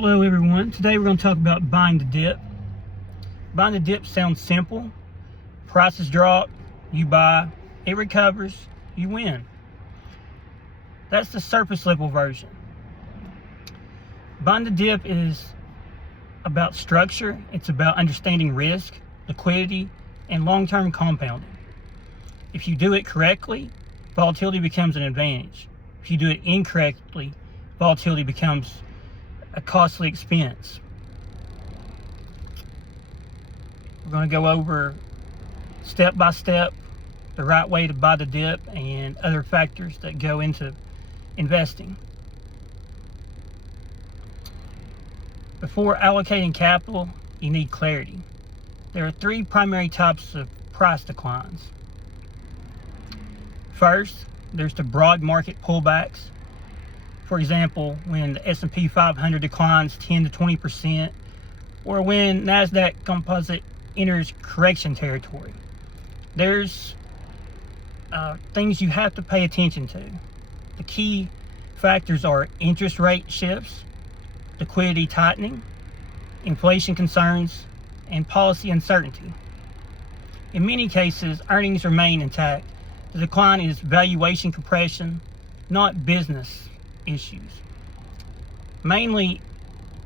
Hello everyone. Today we're going to talk about buying the dip. Buying the dip sounds simple. Prices drop, you buy, it recovers, you win. That's the surface level version. Buying the dip is about structure. It's about understanding risk, liquidity, and long-term compounding. If you do it correctly, volatility becomes an advantage. If you do it incorrectly, volatility becomes a costly expense. We're going to go over step by step the right way to buy the dip and other factors that go into investing. Before allocating capital, you need clarity. There are three primary types of price declines. First, there's the broad market pullbacks. For example, when the S&P 500 declines 10 to 20%, or when NASDAQ Composite enters correction territory. There's things you have to pay attention to. The key factors are interest rate shifts, liquidity tightening, inflation concerns, and policy uncertainty. In many cases, earnings remain intact. The decline is valuation compression, not business issues. Mainly,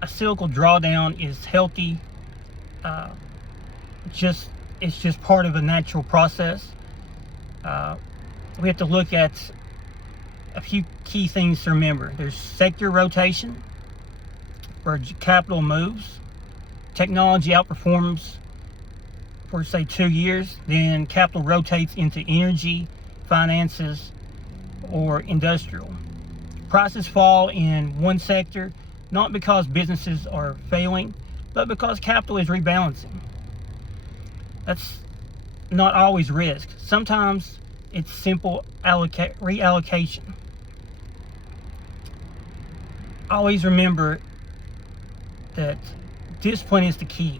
a cyclical drawdown is healthy. It's just part of a natural process. We have to look at a few key things to remember. There's sector rotation, where capital moves. Technology outperforms for say 2 years, then capital rotates into energy, finances, or industrial. Prices fall in one sector, not because businesses are failing, but because capital is rebalancing. That's not always risk. Sometimes it's simple reallocation. Always remember that discipline is the key.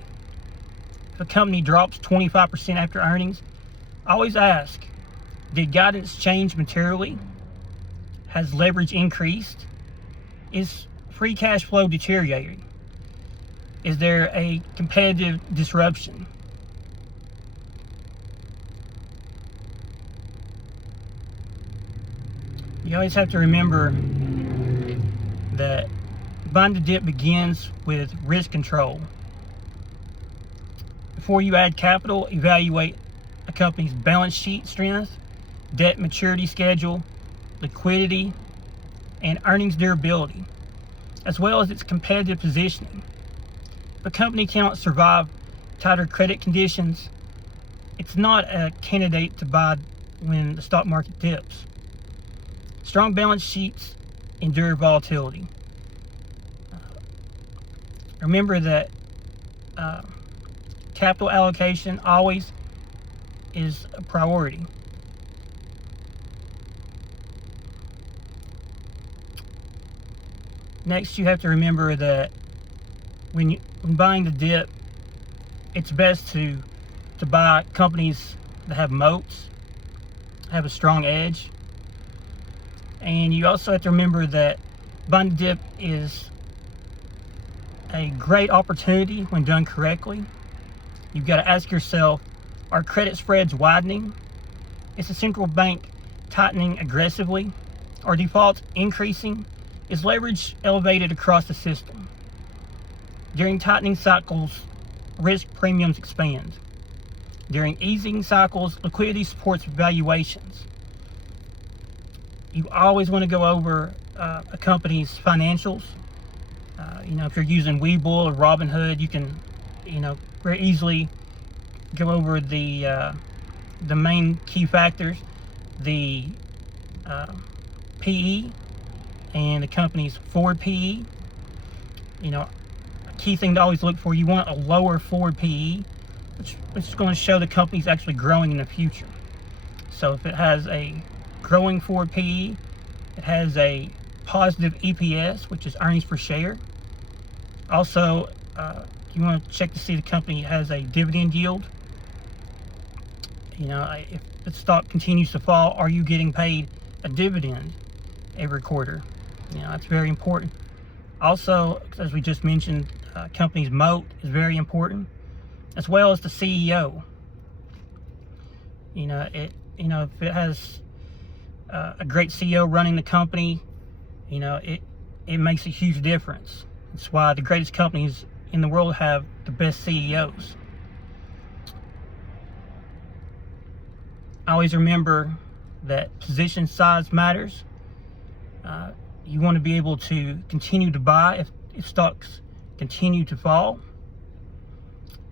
If a company drops 25% after earnings, always ask, did guidance change materially? Has leverage increased? Is free cash flow deteriorating? Is there a competitive disruption? You always have to remember that buying the dip begins with risk control. Before you add capital, evaluate a company's balance sheet strength, debt maturity schedule, liquidity, and earnings durability, as well as its competitive positioning. If a company cannot survive tighter credit conditions, it's not a candidate to buy when the stock market dips. Strong balance sheets endure volatility. Remember that capital allocation always is a priority. Next, you have to remember that when buying the dip, it's best to buy companies that have moats, have a strong edge. And you also have to remember that buying the dip is a great opportunity when done correctly. You've got to ask yourself, are credit spreads widening? Is the central bank tightening aggressively? Are defaults increasing? Is leverage elevated across the system? During tightening cycles, risk premiums expand. During easing cycles, liquidity supports valuations. You always want to go over a company's financials. If you're using Webull or Robinhood, you can, very easily go over the main key factors, the PE, and the company's forward PE. A key thing to always look for, you want a lower forward PE, which is going to show the company's actually growing in the future. So if it has a growing forward PE, it has a positive EPS, which is earnings per share. Also, you want to check to see the company has a dividend yield. If the stock continues to fall, are you getting paid a dividend every quarter? That's very important. Also, as we just mentioned, company's moat is very important, as well as the CEO. If it has a great CEO running the company, it makes a huge difference. That's why the greatest companies in the world have the best CEOs. Always remember that position size matters. You want to be able to continue to buy if stocks continue to fall.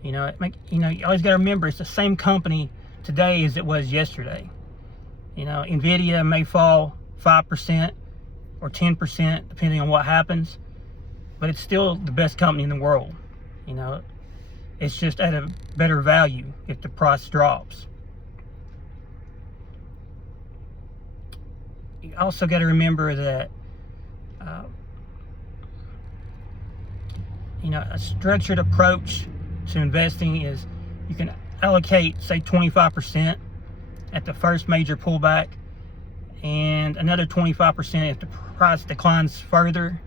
You always got to remember it's the same company today as it was yesterday. Nvidia may fall 5% or 10% depending on what happens, but it's still the best company in the world. It's just at a better value if the price drops. You also got to remember that a structured approach to investing is you can allocate, say, 25% at the first major pullback and another 25% if the price declines further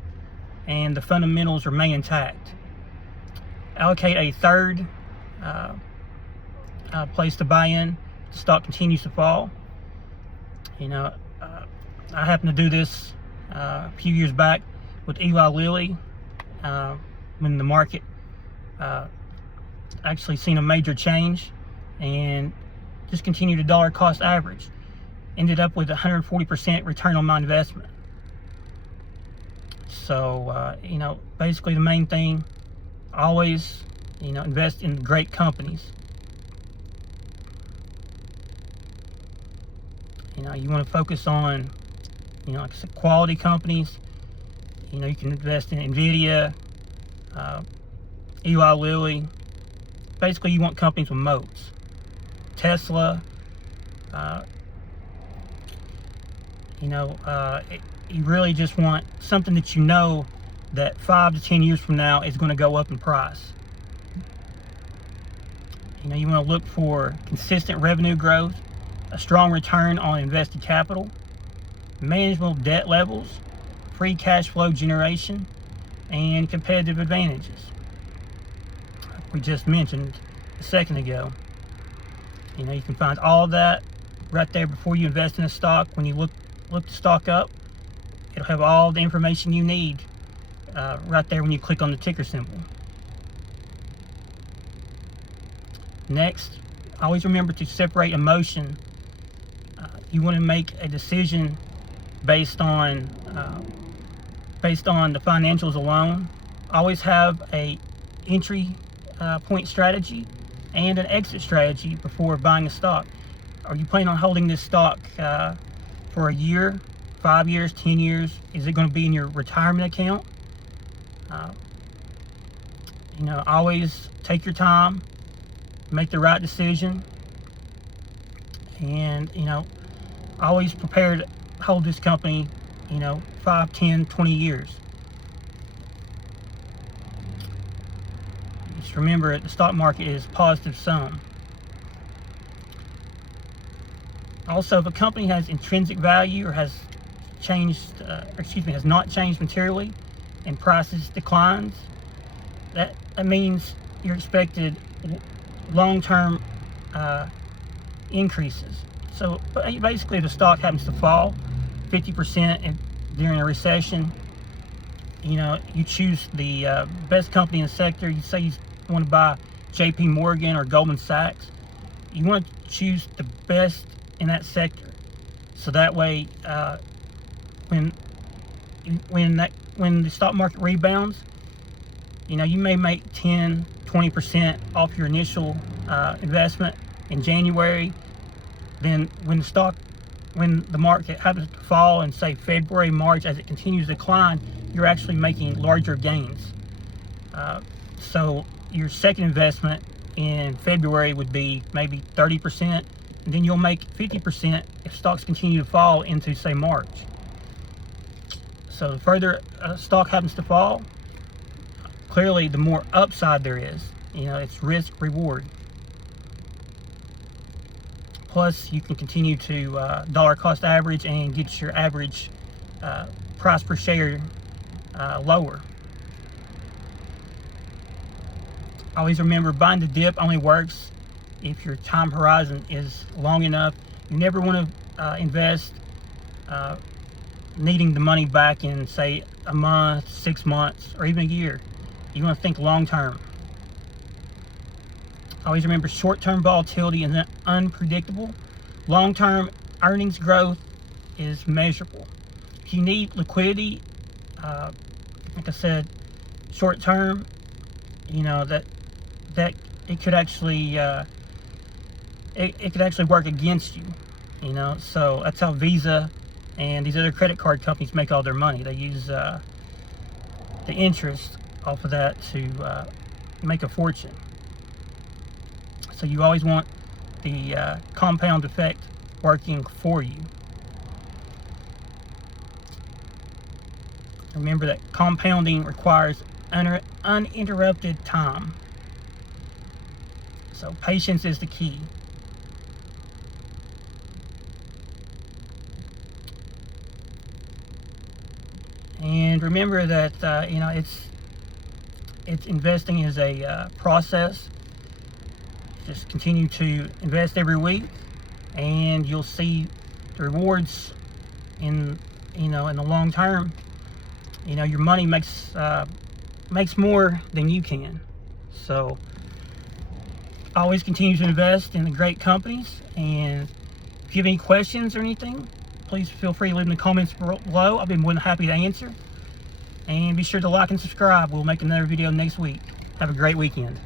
and the fundamentals remain intact. Allocate a third place to buy in if the stock continues to fall. I happened to do this a few years back with Eli Lilly when the market actually seen a major change and just continued to dollar cost average. Ended up with 140% return on my investment. So, basically the main thing, always, invest in great companies. You want to focus on, like I said, quality companies. You can invest in Nvidia, Eli Lilly. Basically, you want companies with moats. Tesla. You really just want something that that 5 to 10 years from now is going to go up in price. You want to look for consistent revenue growth, a strong return on invested capital, manageable debt levels, free cash flow generation, and competitive advantages. We just mentioned a second ago. You can find all that right there before you invest in a stock. When you look the stock up, it'll have all the information you need right there when you click on the ticker symbol. Next, always remember to separate emotion. You want to make a decision based on the financials alone. Always have a entry point strategy and an exit strategy before buying a stock. Are you planning on holding this stock for a year, 5 years, 10 years? Is it going to be in your retirement account? Always take your time, make the right decision, and always prepare to hold this company 5, 10, 20 years. Just remember, the stock market is positive sum. Also, if a company has intrinsic value or has not changed materially and prices declines, that means you're expected long-term increases. So basically, if the stock happens to fall 50% during a recession, you choose the best company in the sector. You say you want to buy JP Morgan or Goldman Sachs. You want to choose the best in that sector, so that way when the stock market rebounds, you may make 10-20% off your initial investment in January. Then when the market happens to fall in, say, February, March, as it continues to decline, you're actually making larger gains. So your second investment in February would be maybe 30%, and then you'll make 50% if stocks continue to fall into, say, March. So the further stock happens to fall, clearly the more upside there is. It's risk reward. Plus, you can continue to dollar cost average and get your average price per share lower. Always remember, buying the dip only works if your time horizon is long enough. You never want to invest needing the money back in, say, a month, 6 months, or even a year. You want to think long term. Always remember, short-term volatility is unpredictable. Long-term earnings growth is measurable. If you need liquidity, like I said, short-term, that it could actually it could actually work against you. So that's how Visa and these other credit card companies make all their money. They use the interest off of that to make a fortune. So you always want the compound effect working for you. Remember that compounding requires uninterrupted time. So patience is the key. And remember that it's investing is a process. Just continue to invest every week, and you'll see the rewards in in the long term. Your money makes more than you can. So always continue to invest in the great companies. And if you have any questions or anything, please feel free to leave in the comments below. I'll be more than happy to answer. And be sure to like and subscribe. We'll make another video next week. Have a great weekend.